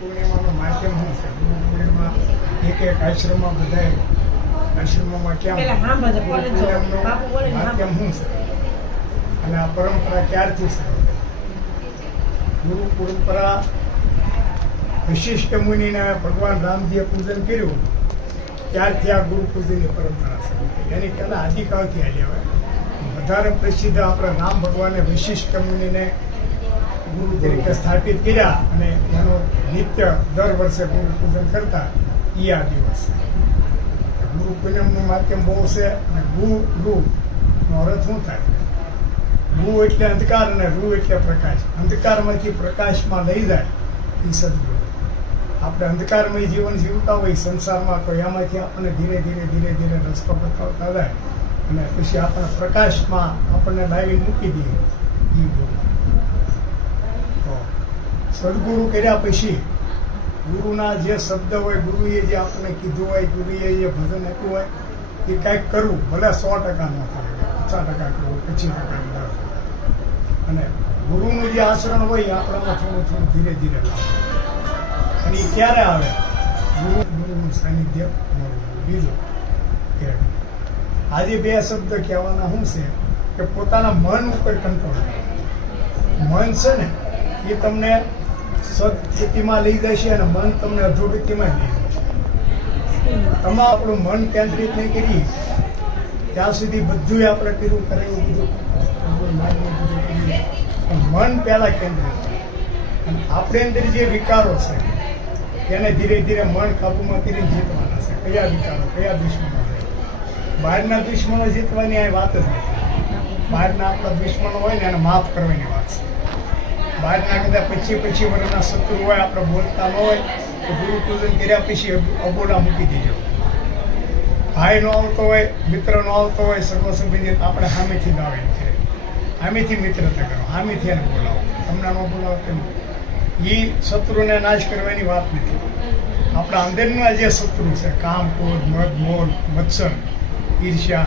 પૂર્ણિમાનું માધ્યમ શું છે? ગુરુ પૂર્ણિમા એક એક આશ્રમમાં બધાય આશ્રમોમાં ને માધ્યમ શું છે? અને આ પરંપરા ક્યારથી શરૂ ગુરુ પરંપરા વિશિષ્ટ મુનિને ભગવાન રામજીએ પૂજન કર્યું. ત્યારથી આ ગુરુ પૂજનની પરંપરા શરૂ થઈ એની કલા આદિકાળથી આવી આવે વધારે પ્રસિદ્ધ આપણા રામ ભગવાને વિશિષ્ટ મુનિને ગુરુ તરીકે સ્થાપિત કર્યા અને એનું નિત્ય દર વર્ષે ગુરુ પૂજન કરતા એ આ દિવસ. ગુરુ પૂનમનું માધ્યમ બહુ છે અને ગુ રૂ નો અર્થ શું થાય? ગુ એટલે અંધકાર અને રૂ એટલે પ્રકાશ. અંધકારમાંથી પ્રકાશમાં લઈ જાય એ સદગુરુ. આપણે અંધકારમય જીવન જીવતા હોય સંસારમાં, તો એમાંથી આપણને ધીરે ધીરે ધીરે ધીરે રસ્તો બતાવતા જાય. અને પછી આપણે પ્રકાશમાં આપણને લાવી મૂકી દઈએ એ ગુરુ. સદગુરુ કર્યા પછી ગુરુના જે શબ્દ હોય, ગુરુએ જે આપણને કીધું હોય, ગુરુએ જે ભજન આપ્યું હોય, એ કાંઈક કરવું, ભલે સો ટકા ન થાય, પચાસ ટકા કરવું, પચીસ ટકા અને ગુરુનું જે આચરણ હોય એ આપણામાં થોડું થોડું ધીરે ધીરે લાવે અને એ ક્યારે આવે? ગુરુ ગુરુનું સાનિધ્ય બીજું કે આજે બે શબ્દ કહેવાના શું છે? કે પોતાના મન ઉપર કંટ્રોલ મન છે ને, એ તમને સદસ્થિતિમાં લઈ જશે અને મન તમને અધોગતિમાં લઈ જશે તમે આપણું મન કેન્દ્રિત નહીં કરી, ત્યાં સુધી બધું આપણે કર્યું કરેલું બધું મન પહેલા કેન્દ્રિત. અને આપણે અંદર જે વિકારો છે, એને ધીરે ધીરે મન કાબૂમાં કરીને જીતવાના છે. કયા વિકારો? કયા દુશ્મનો છે બહારના દુશ્મનો જીતવાની આ વાત જ નથી. બહારના આપણા દુશ્મનો હોય ને એને માફ કરવાની વાત છે. બહારના કદાચ પચીસ પચીસ વર્ષના શત્રુ હોય, આપણે બોલતા ન હોય, તો ગુરુ પૂજન કર્યા પછી અબ- અબોલા મૂકી દેજો. ભાઈ નો આવતો હોય મિત્ર નો આવતો હોય, સર્વ સંબંધી આપણે સામેથી જ આવે સામેથી મિત્રતા કરો સામેથી એને બોલાવો. તમને ન બોલાવો તેમ એ શત્રુને નાશ કરવાની વાત નથી. આપણા અંદરના જે શત્રુ છે, કામ, ક્રોધ મધ મોલ, મત્સર, ઈર્ષ્યા,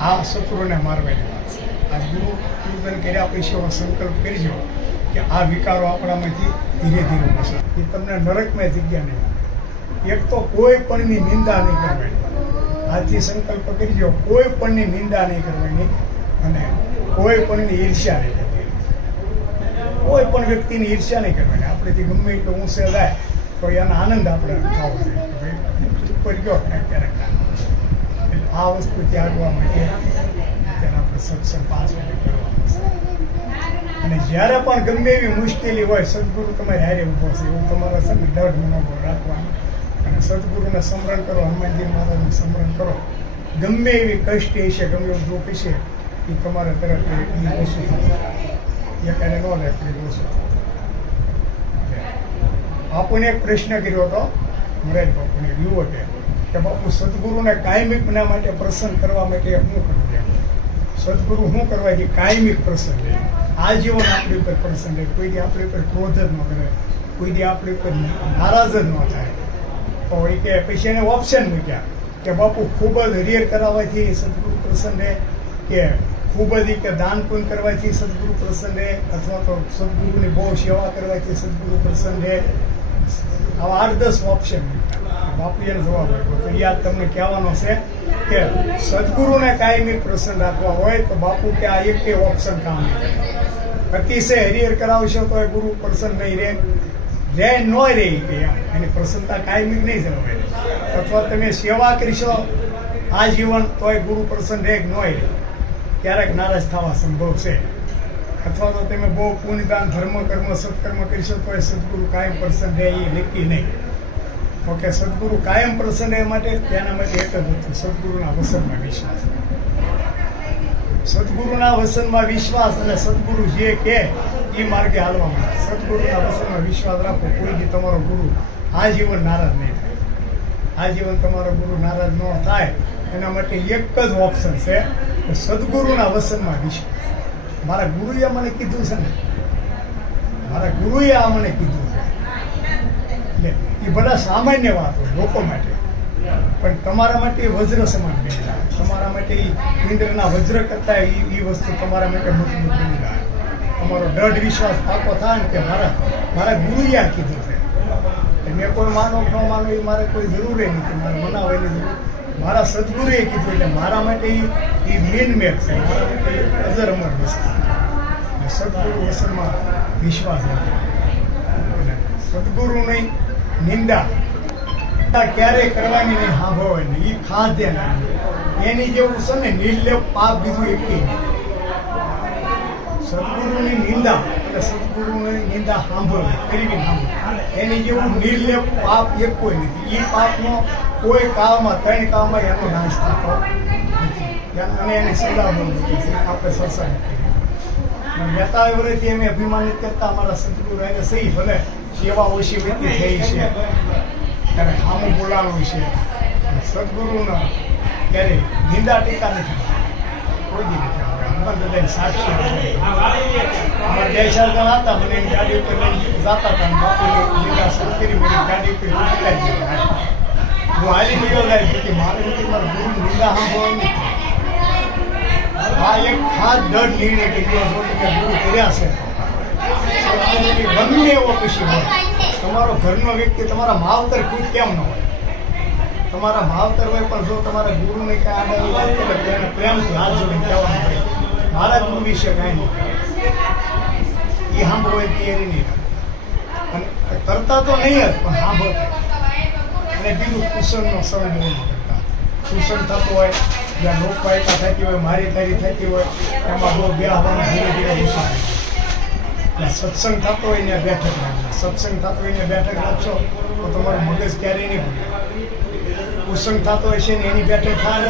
આ શત્રુને મારવાની વાત છે. આ ગુરુ પૂજન કર્યા પછી એવો સંકલ્પ કરજો કે આ વિકારો આપણામાંથી ધીરે ધીરે પસાર એ તમને નરકમાં જગ્યા નહીં. એક તો કોઈ પણની નિંદા નહીં કરવાની. આથી સંકલ્પ કરજો, કોઈ પણની નિંદા નહીં કરવાની અને કોઈ પણની ઈર્ષ્યા નહીં કરવાની. કોઈ પણ વ્યક્તિની ઈર્ષ્યા નહીં કરવાની. આપણેથી ગમે એટલો ઊંચે જાય, તો એનો આનંદ આપણે થવો જોઈએ. ઉપર ગયો ક્યારેક આ વસ્તુ ત્યાગવા માટે ત્યારે આપણે સત્સંગ પાંચ મિનિટ કરવાનો છે. અને જ્યારે પણ ગમે એવી મુશ્કેલી હોય, સદગુરુ તમારે હારે ઊભો છે. એવું તમારે સંગ દઢ મનોબળ રાખવાનું. અને સદગુરુને સ્મરણ કરો, હનુમાનજી મહારાજનું સ્મરણ કરો. ગમે એવી કષ્ટ હશે, ગમે એવું દુઃખ હશે, એ તમારે તરત એ ઓછું થતું એ કાંઈ ન રહે પણ ઓછું બાપુને એક પ્રશ્ન કર્યો હતો, મુરાજ બાપુને, યુવકે, કે બાપુ, સદગુરુને કાયમિકના માટે પ્રસન્ન કરવા માટે શું કરવું સદગુરુ શું કરવા છે કાયમિક પ્રસંગ લે આજીવન આપણી ઉપર પ્રસંગ લે કોઈ દી આપણી ઉપર ક્રોધ જ ન કરે. કોઈ દી આપણી ઉપર નારાજ જ ન થાય. તો એ કે પછી એને ઓપ્શન મૂક્યા કે બાપુ ખૂબ જ હરિયર કરાવવાથી સદગુરુ પ્રસન્ન રહે કે ખૂબ જ કે દાન પુણ્ય કરવાથી સદગુરુ પ્રસન્ન રહે અથવા તો સદગુરુની બહુ સેવા કરવાથી સદગુરુ પ્રસન્ન રહે આવા આઠ દસ ઓપ્શન એને જવાબ આપ્યો. તો યાદ તમને કહેવાનો છે કે સદગુરુને કાયમી પ્રસન્ન રાખવા હોય તો બાપુ કે આ એક ઓપ્શન કામ અતિશય હરિહર કરાવશો તો એ ગુરુ પ્રસન્ન નહીં રહે. રે ન રહે કે એની પ્રસન્નતા કાયમી નહીં જળવાય અથવા તમે સેવા કરશો, આ જીવન તોય ગુરુ પ્રસન્ન રહે ન રહે. ક્યારેક નારાજ થવા સંભવ છે. અથવા તો તમે બહુ પુણ્યદાન, ધર્મ, કર્મ, સત્કર્મ કરશો તો એ સદગુરુ કાયમ પ્રસન્ન રહે એ નક્કી નહીં. ઓકે, સદગુરુ કાયમ પ્રસન્ન એ માટે તેના માટે એક જ હતું સદગુરુના વસનમાં વિશ્વાસ. સદગુરુના વસનમાં વિશ્વાસ અને સદગુરુ જે કે, એ માર્ગે હાલવા માટે સદગુરુના વસનમાં વિશ્વાસ રાખો, કોઈ બી તમારો ગુરુ આજીવન નારાજ નહીં થાય. આજીવન તમારો ગુરુ નારાજ ન થાય. એના માટે એક જ ઓપ્શન છે કે સદગુરુના વસનમાં વિશ્વાસ. મારા ગુરુએ મને કીધું છે ને? મારા ગુરુએ આ મને કીધું છે. એ બધા સામાન્ય વાત, લોકો માટે. પણ તમારા માટે એ વજ્ર સમાન બની તમારા માટે ઇન્દ્રના વજ્ર કરતા એ વસ્તુ તમારા માટે મજબૂત બની રહે તમારો દૃઢ વિશ્વાસ પાકો થાય ને કે મારા મારા ગુરુએ આ કીધું છે. મેં કોઈ માનો ન માનો એ મારે કોઈ જરૂર નથી. મારે મનાવવાની જરૂર. મારા સદગુરુએ કીધું એટલે મારા માટે એ મેન મેક છે. મારા અજર અમર વસ્તુ સદગુરુ વસનમાં વિશ્વાસ રાખો. અને સદગુરુની નિંદા. ક્યારે કરવાની નહીં સાંભળવાની એ ખાધે ના. એની જેવું છે ને, નિર્લેપ પાપ બીજું એટલી સદગુરુની નિંદા, એટલે સદગુરુની નિંદા સાંભળવી કરીને સાંભળવી. એની જેવું નિર્લેપ પાપ એક કોઈ નથી. એ પાપનો કોઈ કાળમાં, ત્રણ કાળમાં એનો નાશ થતો નથી. અને એની સલાહ પણ આપણે સત્સંગ બેતા વર્ષથી અમે અભિમાનિત કરતા અમારા સદગુરુ એને સહી ભલે, સેવા ઓછી વૃત્તિ થઈ છે. ત્યારે ખામું બોલાણું છે. સદગુરુના ક્યારે નિંદા ટીકા નથી કોઈ દી નથી હનુમાન દાદાની સાક્ષી અમારા હતા એની ગાડી ઉપર લઈને જતા શરૂ કરી ગાડી ઉપર હું હાલી ગયો જાય કે મારે મારા ગુરુ નિંદા સાંભળવાની. આ એક ખાસ દઢ નિર્ણય કે દિવસ હોય કે ગુરુ કર્યા છે. ગમે એવો ખુશી હોય. તમારો ઘરનો વ્યક્તિ તમારા માવતર ખુદ કેમ ન હોય? તમારા માવતર હોય પણ જો તમારા ગુરુને કાંઈ આડાની વાત કરે, તો પ્રેમથી હાથ હોય. મારા ગુરુ વિશે કાંઈ નહીં એ સાંભળો એ તૈયારી નહીં. અને કરતા તો નહીં જ, પણ સાંભળતા અને બીજું કુશળનો સમય કરતા. કુશળ થતો હોય જ્યાં લોકવાયકા થતી હોય મારી તારી થતી હોય, એમાં બહુ બે ધીરે ધીરે ઓછું સત્સંગ થતો હોય ત્યાં બેઠક રાખજો. સત્સંગ થતો હોય ને બેઠક રાખશો તો તમારું મગજ ક્યારેય નહીં ભૂલે. કુસંગ થતો હોય છે ને એની બેઠક થાય